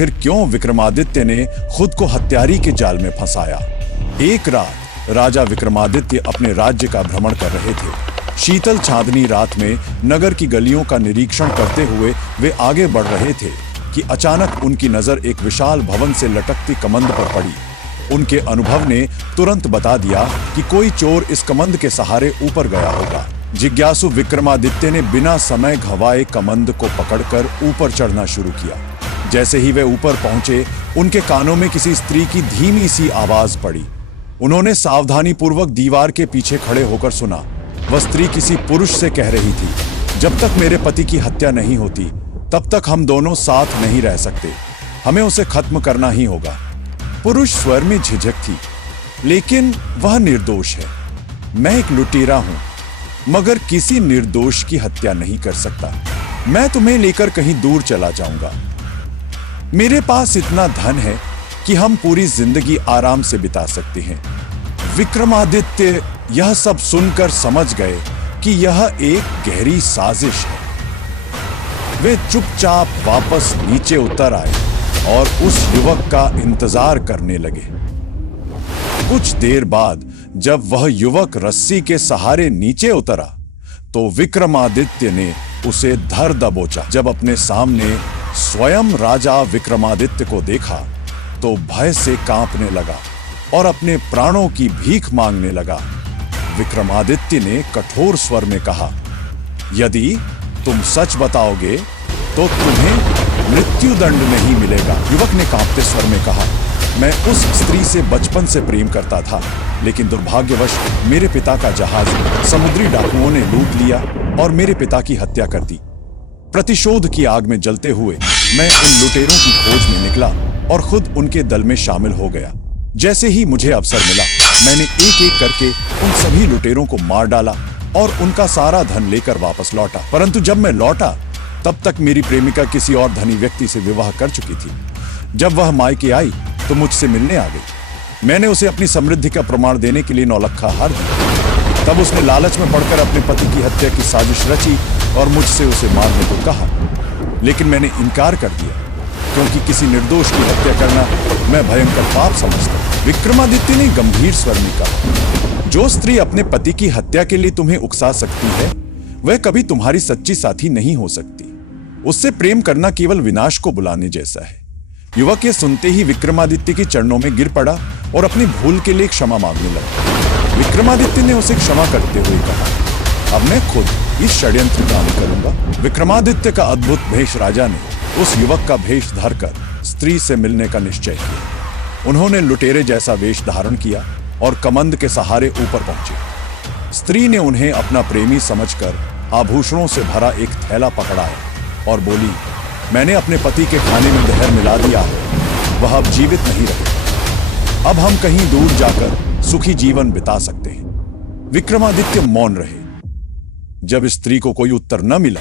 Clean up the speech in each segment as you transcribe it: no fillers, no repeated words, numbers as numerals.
आखिर क्यों विक्रमादित्य ने खुद को हत्यारी के जाल में फंसाया। एक रात राजा विक्रमादित्य अपने राज्य का भ्रमण कर रहे थे। शीतल चांदनी रात में नगर की गलियों का निरीक्षण करते हुए वे आगे बढ़ रहे थे कि अचानक उनकी नजर एक विशाल भवन से लटकती कमंद पर पड़ी। उनके अनुभव ने तुरंत बता दिया कि कोई चोर इस कमंद के सहारे ऊपर गया होगा। जिज्ञासु विक्रमादित्य ने बिना समय गंवाए कमंद को पकड़कर ऊपर चढ़ना शुरू किया। जैसे ही वे ऊपर पहुंचे, उनके कानों में किसी स्त्री की धीमी सी आवाज पड़ी। उन्होंने सावधानीपूर्वक दीवार के पीछे खड़े होकर सुना। वह स्त्री किसी पुरुष से कह रही थी, जब तक मेरे पति की हत्या नहीं होती तब तक हम दोनों साथ नहीं रह सकते। हमें उसे खत्म करना ही होगा। पुरुष स्वर में झिझक थी, लेकिन वह निर्दोष है। मैं एक लुटेरा हूं, मगर किसी निर्दोष की हत्या नहीं कर सकता। मैं तुम्हें लेकर कहीं दूर चला जाऊंगा। मेरे पास इतना धन है कि हम पूरी जिंदगी आराम से बिता सकते हैं। विक्रमादित्य यह सब सुनकर समझ गए कि यह एक गहरी साजिश है। वे चुपचाप वापस नीचे उतर आए और उस युवक का इंतजार करने लगे। कुछ देर बाद जब वह युवक रस्सी के सहारे नीचे उतरा तो विक्रमादित्य ने उसे धर दबोचा। जब अपने सामने स्वयं राजा विक्रमादित्य को देखा तो भय से कांपने लगा और अपने प्राणों की भीख मांगने लगा। विक्रमादित्य ने कठोर स्वर में कहा, यदि तुम सच बताओगे तो तुम्हें मृत्यु दंड नहीं मिलेगा। युवक ने कांपते स्वर में कहा, मैं उस स्त्री से बचपन से प्रेम करता था, लेकिन दुर्भाग्यवश मेरे पिता का जहाज समुद्री डाकुओं ने लूट लिया और मेरे पिता की हत्या कर दी। प्रतिशोध की आग में जलते हुए मैं उन लुटेरों की खोज में निकला और खुद उनके दल में शामिल हो गया। जैसे ही मुझे अवसर मिला, मैंने एक एक करके उन सभी लुटेरों को मार डाला और उनका सारा धन लेकर वापस लौटा। परंतु जब मैं लौटा तब तक मेरी प्रेमिका किसी और धनी व्यक्ति से विवाह कर चुकी थी। जब वह मायके आई तो मुझसे मिलने आ गई। मैंने उसे अपनी समृद्धि का प्रमाण देने के लिए 9 लाख हार दिया। तब उसने लालच में पड़कर अपने पति की हत्या की साजिश रची और मुझसे उसे मारने को कहा, लेकिन मैंने इनकार कर दिया क्योंकि किसी निर्दोष की हत्या करना मैं भयंकर पाप समझता। विक्रमादित्य ने गंभीर स्वर में कहा, जो स्त्री अपने पति की हत्या के लिए तुम्हें उकसा सकती है वह कभी तुम्हारी सच्ची साथी नहीं हो सकती। उससे प्रेम करना केवल विनाश को बुलाने जैसा है। युवक ये सुनते ही विक्रमादित्य के चरणों में गिर पड़ा और अपनी भूल के लिए क्षमा मांगने लगा। विक्रमादित्य ने उसे क्षमा करते हुए कहा, अब मैं खुद इस षड्यंत्र का अंत करूंगा। विक्रमादित्य का अद्भुत भेष राजा ने उस युवक का भेष धरकर स्त्री से मिलने का निश्चय किया। उन्होंने लुटेरे जैसा वेश धारण किया और कमंद के सहारे ऊपर पहुंचे। स्त्री ने उन्हें अपना प्रेमी समझकर आभूषणों से भरा एक थैला पकड़ाया और बोली, मैंने अपने पति के खाने में जहर मिला दिया है, वह अब जीवित नहीं रहे। अब हम कहीं दूर जाकर सुखी जीवन बिता सकते हैं। विक्रमादित्य मौन रहे। जब स्त्री को कोई उत्तर न मिला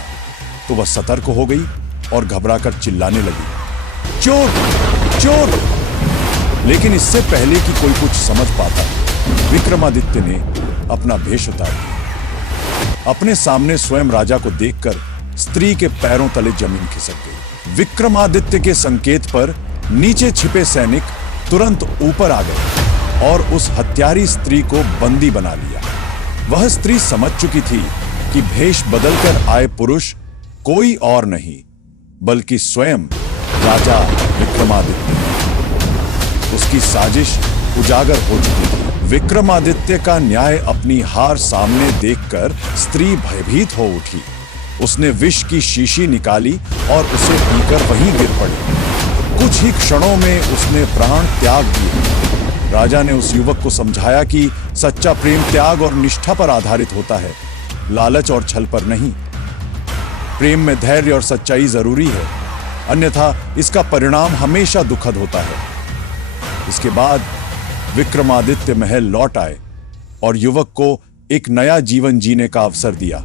तो वह सतर्क हो गई और घबराकर चिल्लाने लगी, चोर चोर। लेकिन इससे पहले कि कोई कुछ समझ पाता, विक्रमादित्य ने अपना भेष उतार दिया। अपने सामने स्वयं राजा को देखकर स्त्री के पैरों तले जमीन खिसक गई। विक्रमादित्य के संकेत पर नीचे छिपे सैनिक तुरंत ऊपर आ गए और उस हत्यारी स्त्री को बंदी बना लिया। वह स्त्री समझ चुकी थी कि भेष बदलकर आए पुरुष कोई और नहीं बल्कि स्वयं राजा विक्रमादित्य। उसकी साजिश उजागर हो चुकी थी। विक्रमादित्य का न्याय अपनी हार सामने देखकर स्त्री भयभीत हो उठी। उसने विष की शीशी निकाली और उसे पीकर वहीं गिर पड़ी। कुछ ही क्षणों में उसने प्राण त्याग दिए। राजा ने उस युवक को समझाया कि सच्चा प्रेम त्याग और निष्ठा पर आधारित होता है, लालच और छल पर नहीं। प्रेम में धैर्य और सच्चाई जरूरी है, अन्यथा इसका परिणाम हमेशा दुखद होता है। इसके बाद विक्रमादित्य महल लौट आए और युवक को एक नया जीवन जीने का अवसर दिया।